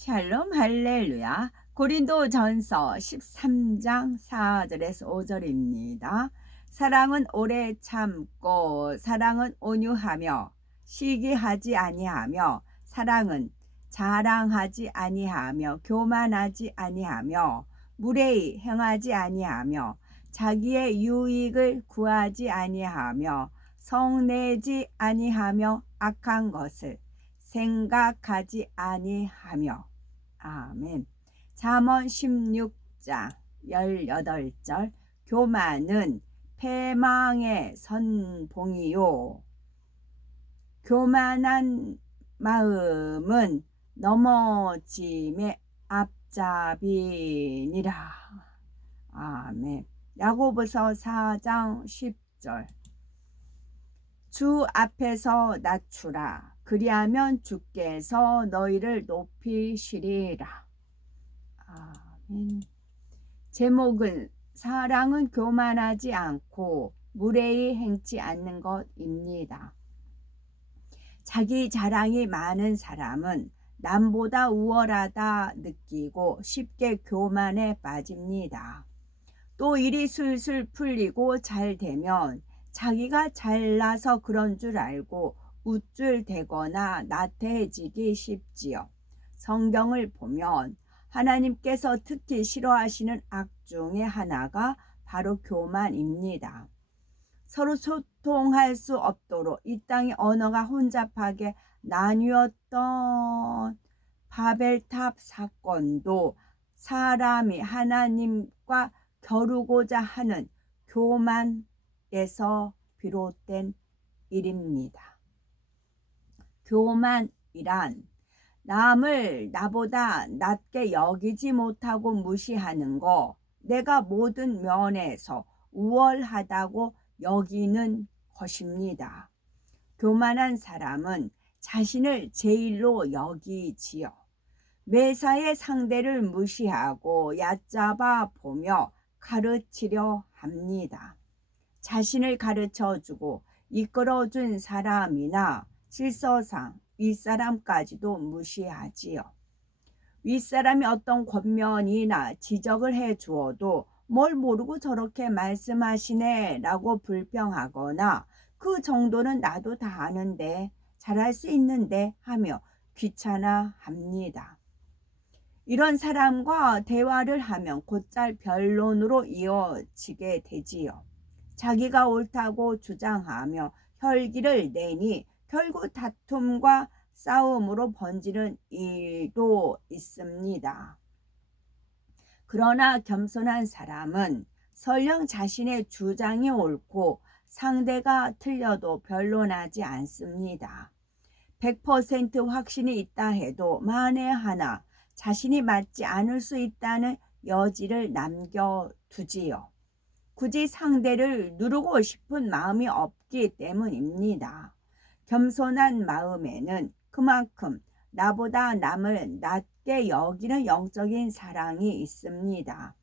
샬롬 할렐루야. 고린도전서 13장 4절에서 5절입니다. 사랑은 오래 참고 사랑은 온유하며 시기하지 아니하며 사랑은 자랑하지 아니하며 교만하지 아니하며 무례히 행하지 아니하며 자기의 유익을 구하지 아니하며 성내지 아니하며 악한 것을 생각하지 아니하며. 아멘. 잠언 16장 18절. 교만은 패망의 선봉이요 교만한 마음은 넘어짐의 앞잡이니라. 아멘. 야고보서 4장 10절. 주 앞에서 낮추라. 그리하면 주께서 너희를 높이시리라. 아멘. 제목은 사랑은 교만하지 않고 무례히 행치 않는 것입니다. 자기 자랑이 많은 사람은 남보다 우월하다 느끼고 쉽게 교만에 빠집니다. 또 일이 술술 풀리고 잘 되면 자기가 잘나서 그런 줄 알고 우쭐대거나 나태해지기 쉽지요. 성경을 보면 하나님께서 특히 싫어하시는 악 중에 하나가 바로 교만입니다. 서로 소통할 수 없도록 이 땅의 언어가 혼잡하게 나뉘었던 바벨탑 사건도 사람이 하나님과 겨루고자 하는 교만에서 비롯된 일입니다. 교만이란 남을 나보다 낮게 여기지 못하고 무시하는 거, 내가 모든 면에서 우월하다고 여기는 것입니다. 교만한 사람은 자신을 제일로 여기지요. 매사에 상대를 무시하고 얕잡아 보며 가르치려 합니다. 자신을 가르쳐주고 이끌어준 사람이나 질서상 윗사람까지도 무시하지요. 윗사람이 어떤 권면이나 지적을 해주어도 뭘 모르고 저렇게 말씀하시네 라고 불평하거나 그 정도는 나도 다 아는데 잘할 수 있는데 하며 귀찮아합니다. 이런 사람과 대화를 하면 곧잘 변론으로 이어지게 되지요. 자기가 옳다고 주장하며 혈기를 내니 결국 다툼과 싸움으로 번지는 일도 있습니다. 그러나 겸손한 사람은 설령 자신의 주장이 옳고 상대가 틀려도 변론하지 않습니다. 100% 확신이 있다 해도 만에 하나 자신이 맞지 않을 수 있다는 여지를 남겨두지요. 굳이 상대를 누르고 싶은 마음이 없기 때문입니다. 겸손한 마음에는 그만큼 나보다 남을 낮게 여기는 영적인 사랑이 있습니다.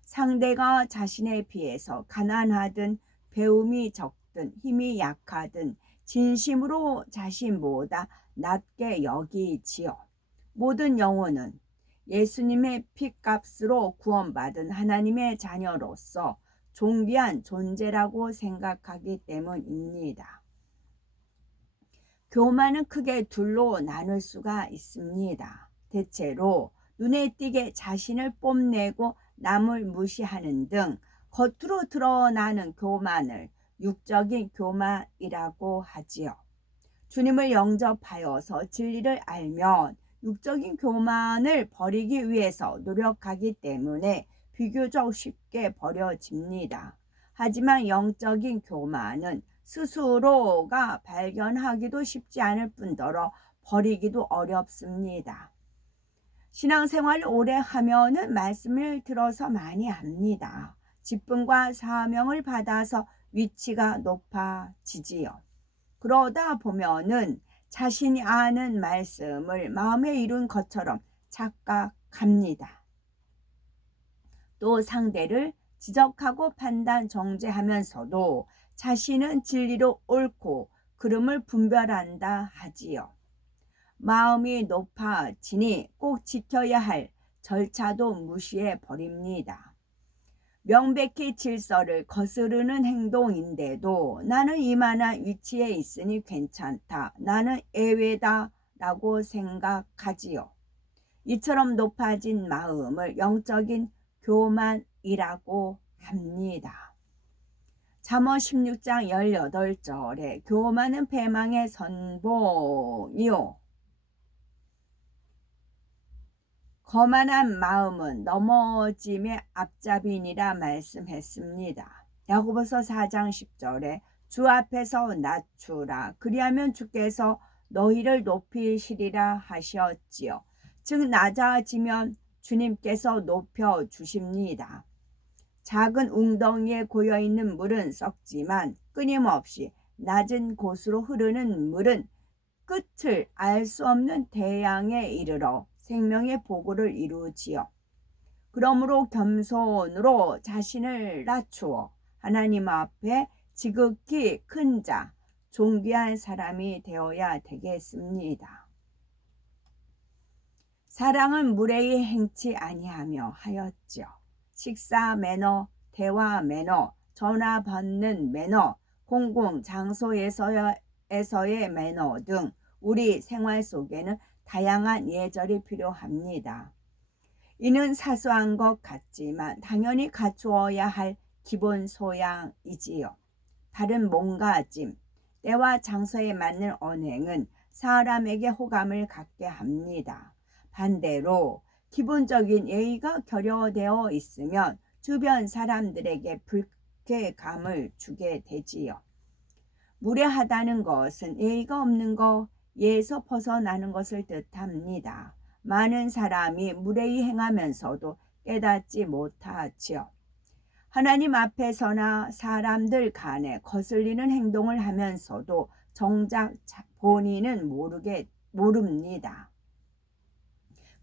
상대가 자신에 비해서 가난하든 배움이 적든 힘이 약하든 진심으로 자신보다 낮게 여기지요. 모든 영혼은 예수님의 피값으로 구원받은 하나님의 자녀로서 존귀한 존재라고 생각하기 때문입니다. 교만은 크게 둘로 나눌 수가 있습니다. 대체로 눈에 띄게 자신을 뽐내고 남을 무시하는 등 겉으로 드러나는 교만을 육적인 교만이라고 하지요. 주님을 영접하여서 진리를 알면 육적인 교만을 버리기 위해서 노력하기 때문에 비교적 쉽게 버려집니다. 하지만 영적인 교만은 스스로가 발견하기도 쉽지 않을 뿐더러 버리기도 어렵습니다. 신앙생활을 오래 하면은 말씀을 들어서 많이 합니다. 직분과 사명을 받아서 위치가 높아지지요. 그러다 보면은 자신이 아는 말씀을 마음에 이룬 것처럼 착각합니다. 또 상대를 지적하고 판단 정죄하면서도 자신은 진리로 옳고 그름을 분별한다 하지요. 마음이 높아지니 꼭 지켜야 할 절차도 무시해 버립니다. 명백히 질서를 거스르는 행동인데도 나는 이만한 위치에 있으니 괜찮다, 나는 예외다 라고 생각하지요. 이처럼 높아진 마음을 영적인 교만이라고 합니다. 잠언 16장 18절에 교만은 패망의 선봉이요 거만한 마음은 넘어짐의 앞잡이니라 말씀했습니다. 야고보서 4장 10절에 주 앞에서 낮추라 그리하면 주께서 너희를 높이시리라 하셨지요. 즉 낮아지면 주님께서 높여 주십니다. 작은 웅덩이에 고여있는 물은 썩지만 끊임없이 낮은 곳으로 흐르는 물은 끝을 알 수 없는 대양에 이르러 생명의 보고를 이루지요. 그러므로 겸손으로 자신을 낮추어 하나님 앞에 지극히 큰 자, 존귀한 사람이 되어야 되겠습니다. 사랑은 무례히 행치 아니하며 하였죠. 식사 매너, 대화 매너, 전화 받는 매너, 공공 장소에서의 매너 등 우리 생활 속에는 다양한 예절이 필요합니다. 이는 사소한 것 같지만 당연히 갖추어야 할 기본 소양이지요. 바른 몸가짐, 때와 장소에 맞는 언행은 사람에게 호감을 갖게 합니다. 반대로 기본적인 예의가 결여되어 있으면 주변 사람들에게 불쾌감을 주게 되지요. 무례하다는 것은 예의가 없는 것, 예에서 벗어나는 것을 뜻합니다. 많은 사람이 무례히 행하면서도 깨닫지 못하지요. 하나님 앞에서나 사람들 간에 거슬리는 행동을 하면서도 정작 본인은 모릅니다.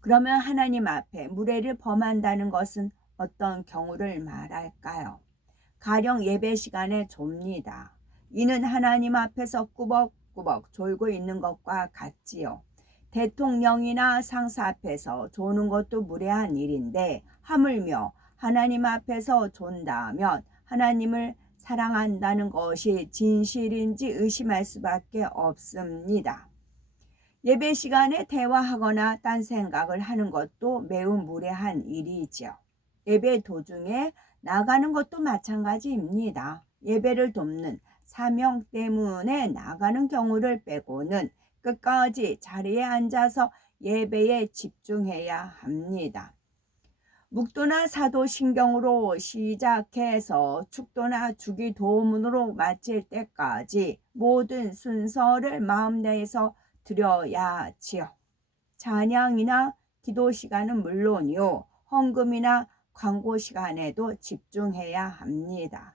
그러면 하나님 앞에 무례를 범한다는 것은 어떤 경우를 말할까요? 가령 예배 시간에 좁니다. 이는 하나님 앞에서 꾸벅꾸벅 졸고 있는 것과 같지요. 대통령이나 상사 앞에서 조는 것도 무례한 일인데 하물며 하나님 앞에서 존다면 하나님을 사랑한다는 것이 진실인지 의심할 수밖에 없습니다. 예배 시간에 대화하거나 딴 생각을 하는 것도 매우 무례한 일이죠. 예배 도중에 나가는 것도 마찬가지입니다. 예배를 돕는 사명 때문에 나가는 경우를 빼고는 끝까지 자리에 앉아서 예배에 집중해야 합니다. 묵도나 사도신경으로 시작해서 축도나 주기도문으로 마칠 때까지 모든 순서를 마음내에서 드려야 하지요. 찬양이나 기도 시간은 물론이요, 헌금이나 광고 시간에도 집중해야 합니다.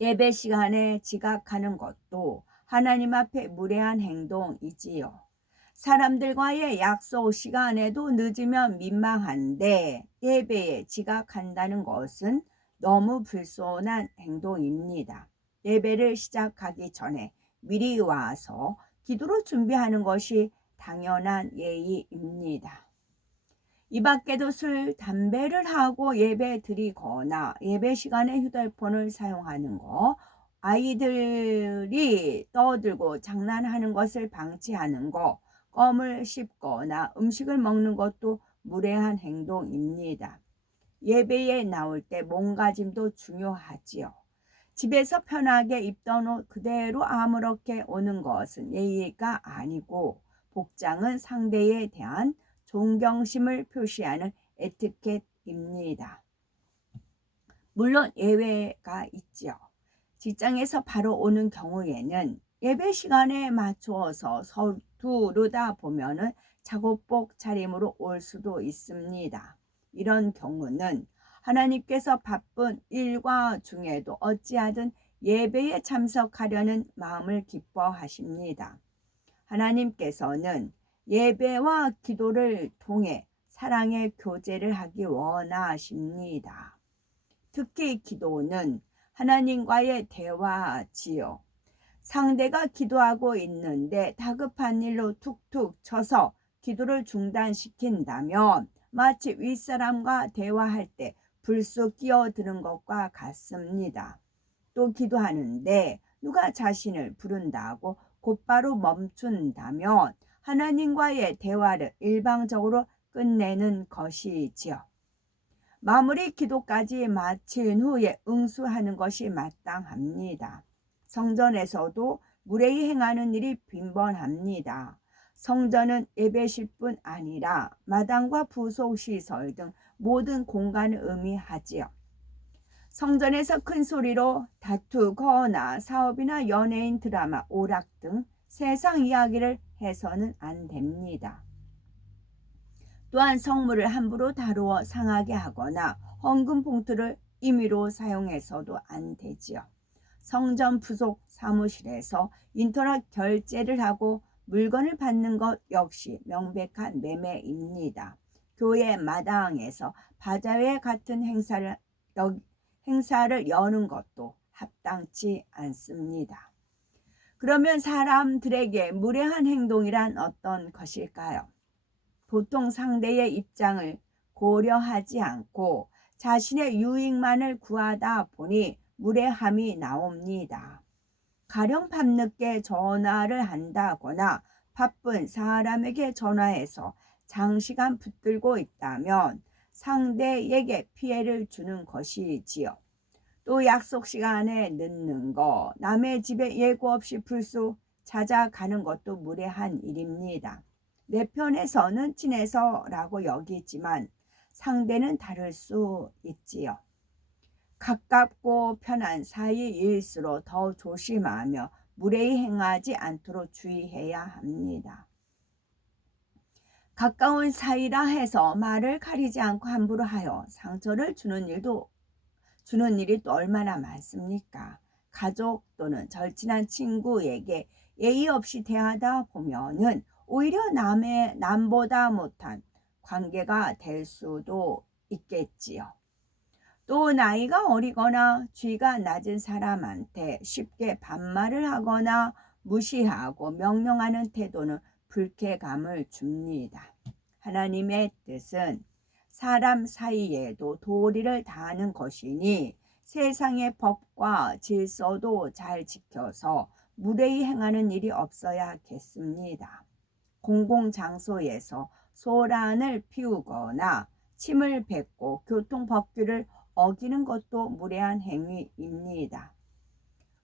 예배 시간에 지각하는 것도 하나님 앞에 무례한 행동이지요. 사람들과의 약속 시간에도 늦으면 민망한데 예배에 지각한다는 것은 너무 불손한 행동입니다. 예배를 시작하기 전에 미리 와서 기도로 준비하는 것이 당연한 예의입니다. 이 밖에도 술, 담배를 하고 예배 드리거나 예배 시간에 휴대폰을 사용하는 거, 아이들이 떠들고 장난하는 것을 방치하는 거, 껌을 씹거나 음식을 먹는 것도 무례한 행동입니다. 예배에 나올 때 몸가짐도 중요하지요. 집에서 편하게 입던 옷 그대로 아무렇게 오는 것은 예의가 아니고 복장은 상대에 대한 존경심을 표시하는 에티켓입니다. 물론 예외가 있지요. 직장에서 바로 오는 경우에는 예배 시간에 맞추어서 서두르다 보면은 작업복 차림으로 올 수도 있습니다. 이런 경우는 하나님께서 바쁜 일과 중에도 어찌하든 예배에 참석하려는 마음을 기뻐하십니다. 하나님께서는 예배와 기도를 통해 사랑의 교제를 하기 원하십니다. 특히 기도는 하나님과의 대화지요. 상대가 기도하고 있는데 다급한 일로 툭툭 쳐서 기도를 중단시킨다면 마치 윗사람과 대화할 때 불쑥 끼어드는 것과 같습니다. 또 기도하는데 누가 자신을 부른다고 곧바로 멈춘다면 하나님과의 대화를 일방적으로 끝내는 것이지요. 마무리 기도까지 마친 후에 응수하는 것이 마땅합니다. 성전에서도 무례히 행하는 일이 빈번합니다. 성전은 예배실 뿐 아니라 마당과 부속시설 등 모든 공간을 의미하지요. 성전에서 큰 소리로 다투거나 사업이나 연예인 드라마, 오락 등 세상 이야기를 해서는 안 됩니다. 또한 성물을 함부로 다루어 상하게 하거나 헌금 봉투를 임의로 사용해서도 안 되지요. 성전 부속 사무실에서 인터넷 결제를 하고 물건을 받는 것 역시 명백한 매매입니다. 교회 마당에서 바자회 같은 행사를 여는 것도 합당치 않습니다. 그러면 사람들에게 무례한 행동이란 어떤 것일까요? 보통 상대의 입장을 고려하지 않고 자신의 유익만을 구하다 보니 무례함이 나옵니다. 가령 밤늦게 전화를 한다거나 바쁜 사람에게 전화해서 장시간 붙들고 있다면 상대에게 피해를 주는 것이지요. 또 약속 시간에 늦는 거, 남의 집에 예고 없이 불쑥 찾아가는 것도 무례한 일입니다. 내 편에서는 친해서라고 여기지만 상대는 다를 수 있지요. 가깝고 편한 사이일수록 더 조심하며 무례히 행하지 않도록 주의해야 합니다. 가까운 사이라 해서 말을 가리지 않고 함부로 하여 상처를 주는 일이 또 얼마나 많습니까? 가족 또는 절친한 친구에게 예의 없이 대하다 보면은 오히려 남보다 못한 관계가 될 수도 있겠지요. 또 나이가 어리거나 지위가 낮은 사람한테 쉽게 반말을 하거나 무시하고 명령하는 태도는 불쾌감을 줍니다. 하나님의 뜻은 사람 사이에도 도리를 다하는 것이니 세상의 법과 질서도 잘 지켜서 무례히 행하는 일이 없어야겠습니다. 공공장소에서 소란을 피우거나 침을 뱉고 교통법규를 어기는 것도 무례한 행위입니다.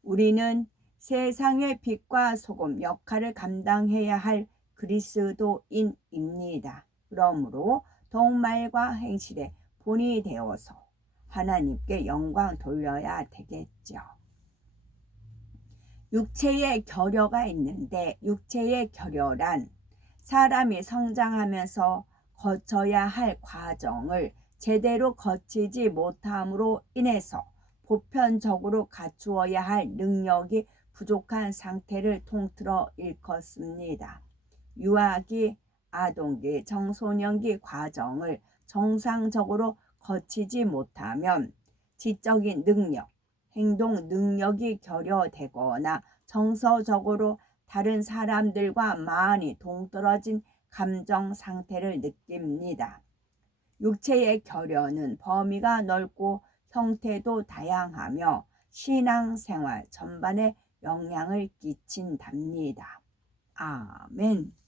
우리는 세상의 빛과 소금 역할을 감당해야 할 그리스도인입니다. 그러므로 더욱 말과 행실에 본이 되어서 하나님께 영광 돌려야 되겠죠. 육체의 결여가 있는데 육체의 결여란 사람이 성장하면서 거쳐야 할 과정을 제대로 거치지 못함으로 인해서 보편적으로 갖추어야 할 능력이 부족한 상태를 통틀어 일컫습니다. 유아기, 아동기, 청소년기 과정을 정상적으로 거치지 못하면 지적인 능력, 행동 능력이 결여되거나 정서적으로 다른 사람들과 많이 동떨어진 감정 상태를 느낍니다. 육체의 결여는 범위가 넓고 형태도 다양하며 신앙생활 전반에 영향을 끼친답니다. 아멘.